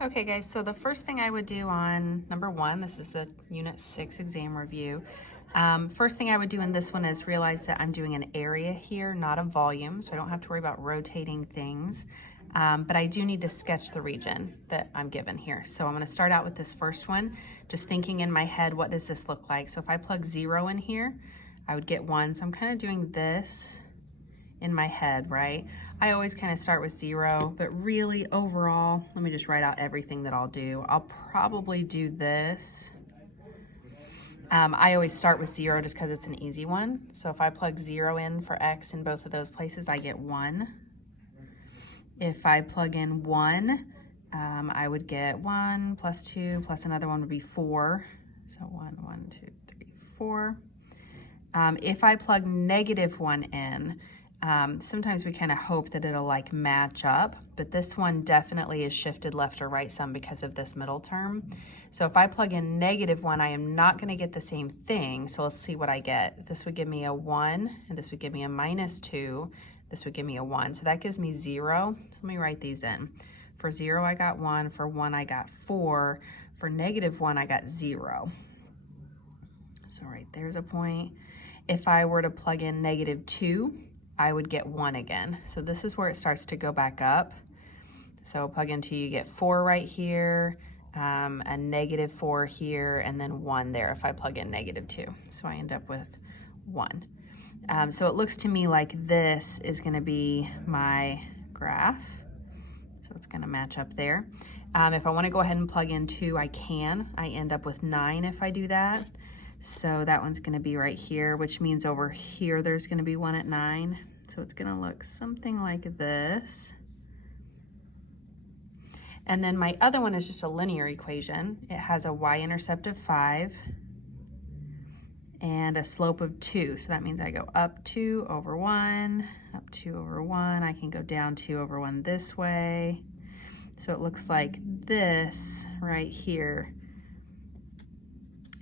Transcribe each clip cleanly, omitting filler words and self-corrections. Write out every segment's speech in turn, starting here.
Okay guys, so the first thing I would do on number 1, this is the Unit 6 exam review. First thing I would do in this one is realize that I'm doing an area here, not a volume, so I don't have to worry about rotating things. But I do need to sketch the region that I'm given here. So I'm going to start out with this first one, just thinking in my head, what does this look like? So if I plug 0 in here, I would get 1. So I'm kind of doing this in my head, right? I always kind of start with 0, but really overall, let me just write out everything that I'll do. I'll probably do this. I always start with 0 just because it's an easy one. So if I plug 0 in for x in both of those places, I get 1. If I plug in 1, I would get 1 plus 2 plus another one would be 4. So 1, 1, 2, 3, 4. If I plug -1 in, sometimes we kind of hope that it'll like match up, but this one definitely is shifted left or right some because of this middle term. So if I plug in -1, I am not going to get the same thing. So let's see what I get. This would give me a 1, and this would give me a -2. This would give me a 1. So that gives me 0. So let me write these in. For 0, I got 1. For 1, I got 4. For -1, I got 0. So right there's a point. If I were to plug in -2, I would get 1 again. So this is where it starts to go back up. So plug in 2, you get 4 right here, a -4 here, and then 1 there if I plug in -2. So I end up with 1. So it looks to me like this is going to be my graph. So it's going to match up there. If I want to go ahead and plug in 2, I can. I end up with 9 if I do that. So that one's going to be right here, which means over here there's going to be 1 at 9. So it's going to look something like this. And then my other one is just a linear equation. It has a y-intercept of 5 and a slope of 2. So that means I go up 2 over 1, up 2 over 1. I can go down 2 over 1 this way. So it looks like this right here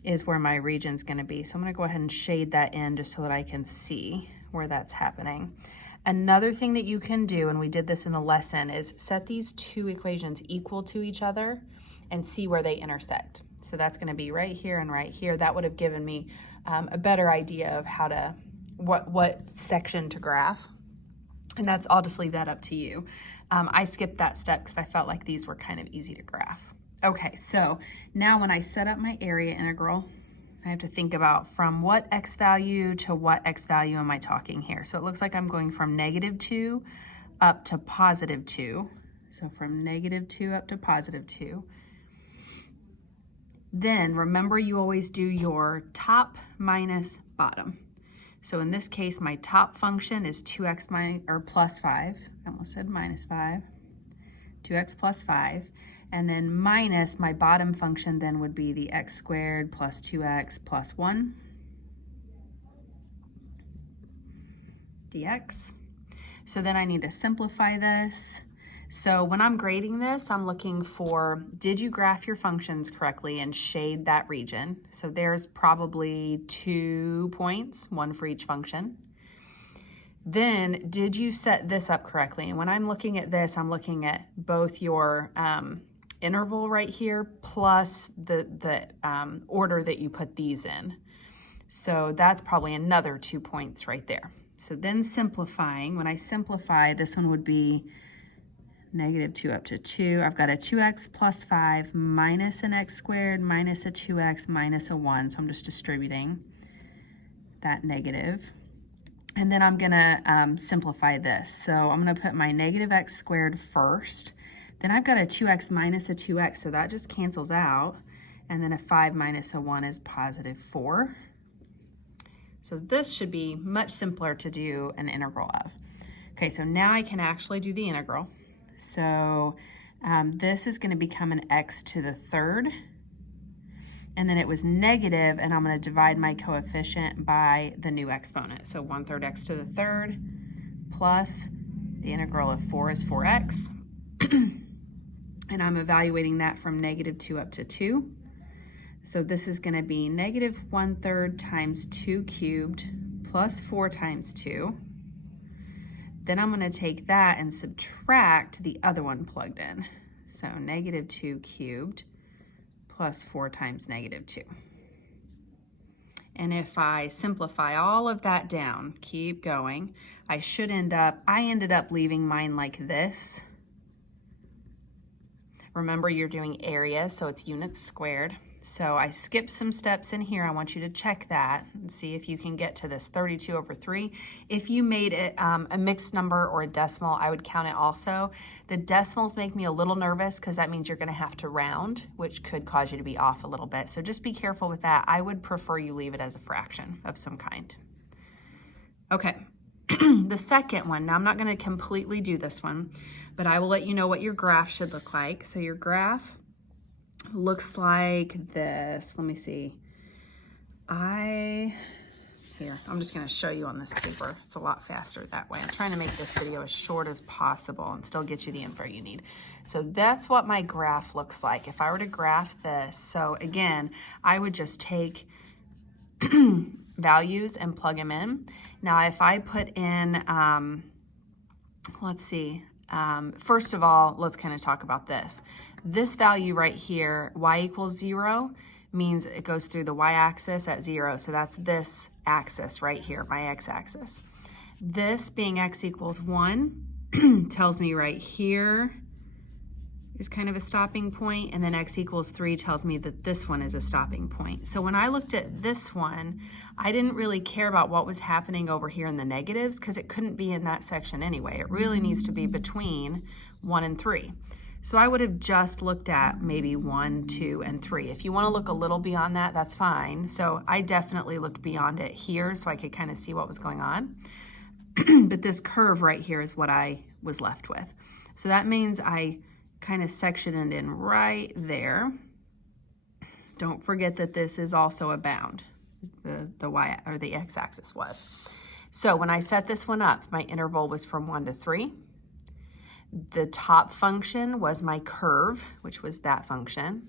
is where my region's going to be. So I'm going to go ahead and shade that in just so that I can see where that's happening. Another thing that you can do, and we did this in the lesson, is set these two equations equal to each other and see where they intersect. So that's going to be right here and right here. That would have given me a better idea of how to, what section to graph. And I'll just leave that up to you. I skipped that step because I felt like these were kind of easy to graph. Okay, so now when I set up my area integral, I have to think about from what x value to what x value am I talking here. So it looks like I'm going from -2 up to +2. So from -2 up to +2. Then remember, you always do your top minus bottom. So in this case, my top function is 2x plus 5. I almost said -5. 2x plus 5. And then minus my bottom function then would be the x squared plus 2x plus 1 dx. So then I need to simplify this. So when I'm grading this, I'm looking for, did you graph your functions correctly and shade that region? So there's probably 2 points, 1 for each function. Then did you set this up correctly? And when I'm looking at this, I'm looking at both your interval right here plus the order that you put these in. So that's probably another 2 points right there. So then simplifying, when I simplify, this one would be -2 up to 2. I've got a 2x plus 5 minus an x squared minus a 2x minus a 1. So I'm just distributing that negative. And then I'm gonna simplify this. So I'm gonna put my -x squared first. Then I've got a 2x minus a 2x, so that just cancels out. And then a 5 minus a 1 is +4. So this should be much simpler to do an integral of. Okay, so now I can actually do the integral. So this is going to become an x to the third. And then it was negative, and I'm going to divide my coefficient by the new exponent. So 1/3 x to the third plus the integral of 4 is 4x. And I'm evaluating that from -2 up to 2. So this is going to be -1/3 times 2 cubed plus 4 times 2. Then I'm going to take that and subtract the other one plugged in. So negative 2 cubed plus 4 times negative 2. And if I simplify all of that down, keep going, I ended up leaving mine like this. Remember, you're doing area, so it's units squared. So I skipped some steps in here. I want you to check that and see if you can get to this 32 over 3. If you made it a mixed number or a decimal, I would count it also. The decimals make me a little nervous because that means you're going to have to round, which could cause you to be off a little bit. So just be careful with that. I would prefer you leave it as a fraction of some kind. Okay, the second one. Now I'm not going to completely do this one, but I will let you know what your graph should look like. So your graph looks like this. Let me see. I'm just going to show you on this paper. It's a lot faster that way. I'm trying to make this video as short as possible and still get you the info you need. So that's what my graph looks like. If I were to graph this, so again, I would just take values and plug them in. Now, if I put in, let's see, first of all, let's kind of talk about this. This value right here, y equals 0, means it goes through the y-axis at 0. So that's this axis right here, my x-axis. This being x equals 1 tells me right here is kind of a stopping point, and then x equals 3 tells me that this one is a stopping point. So when I looked at this one, I didn't really care about what was happening over here in the negatives because it couldn't be in that section anyway. It really needs to be between 1 and 3. So I would have just looked at maybe 1, 2, and 3. If you want to look a little beyond that, that's fine. So I definitely looked beyond it here so I could kind of see what was going on. But this curve right here is what I was left with. So that means I kind of sectioned it in right there. Don't forget that this is also a bound. The y or the x-axis was. So when I set this one up, my interval was from 1 to 3. The top function was my curve, which was that function,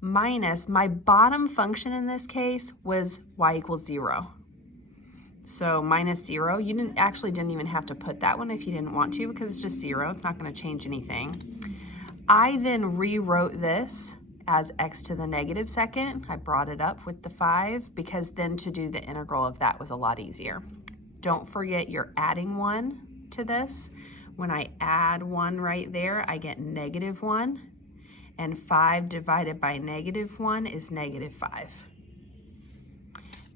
minus my bottom function in this case was y equals 0. So minus 0, you didn't even have to put that one if you didn't want to because it's just 0. It's not going to change anything. I then rewrote this as x to the negative second. I brought it up with the 5 because then to do the integral of that was a lot easier. Don't forget you're adding 1 to this. When I add 1 right there, I get negative 1, and 5 divided by negative 1 is negative 5.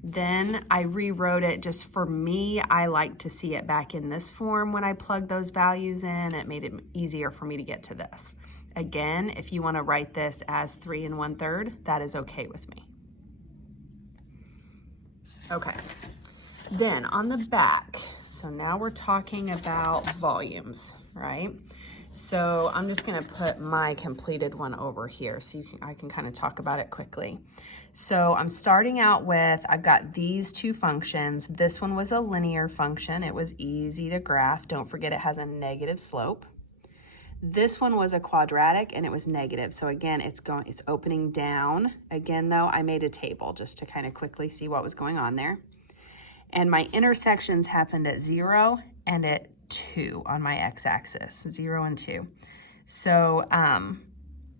Then I rewrote it just for me. I like to see it back in this form when I plug those values in. It made it easier for me to get to this. Again, if you want to write this as 3 1/3, that is okay with me. Okay, then on the back, so now we're talking about volumes, right? So I'm just going to put my completed one over here so I can kind of talk about it quickly. So I'm starting out with, I've got these two functions. This one was a linear function. It was easy to graph. Don't forget it has a negative slope. This one was a quadratic and it was negative. So again, it's opening down. Again, though, I made a table just to kind of quickly see what was going on there. And my intersections happened at 0 and at 2 on my x-axis, 0 and 2. So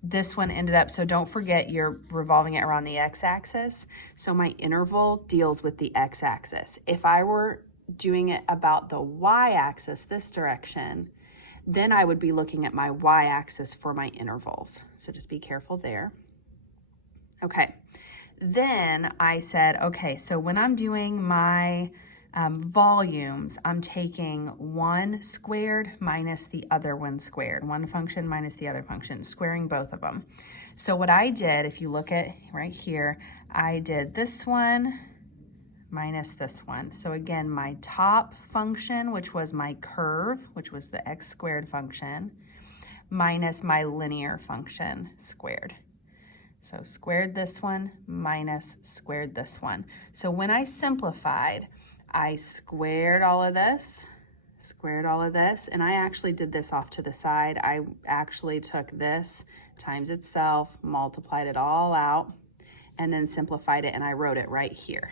this one ended up, so don't forget you're revolving it around the x-axis. So my interval deals with the x-axis. If I were doing it about the y-axis, this direction, then I would be looking at my y-axis for my intervals. So just be careful there. Okay. Then I said, okay, so when I'm doing my volumes, I'm taking 1 squared minus the other 1 squared, one function minus the other function, squaring both of them. So what I did, if you look at right here, I did this one minus this one. So again, my top function, which was my curve, which was the x squared function, minus my linear function squared. So squared this one minus squared this one. So when I simplified, I squared all of this, and I actually did this off to the side. I actually took this times itself, multiplied it all out, and then simplified it, and I wrote it right here.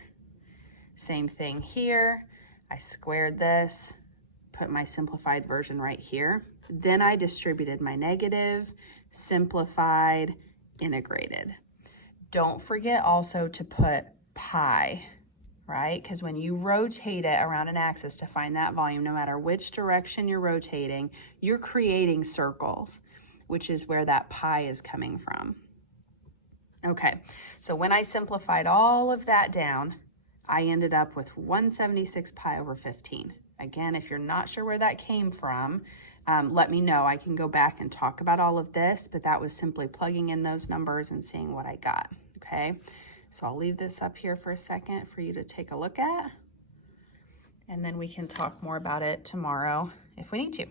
Same thing here. I squared this, put my simplified version right here. Then I distributed my negative, simplified, integrated. Don't forget also to put pi, right? Because when you rotate it around an axis to find that volume, no matter which direction you're rotating, you're creating circles, which is where that pi is coming from. Okay, so when I simplified all of that down, I ended up with 176 pi over 15. Again, if you're not sure where that came from, let me know. I can go back and talk about all of this, but that was simply plugging in those numbers and seeing what I got, okay? So I'll leave this up here for a second for you to take a look at, and then we can talk more about it tomorrow if we need to.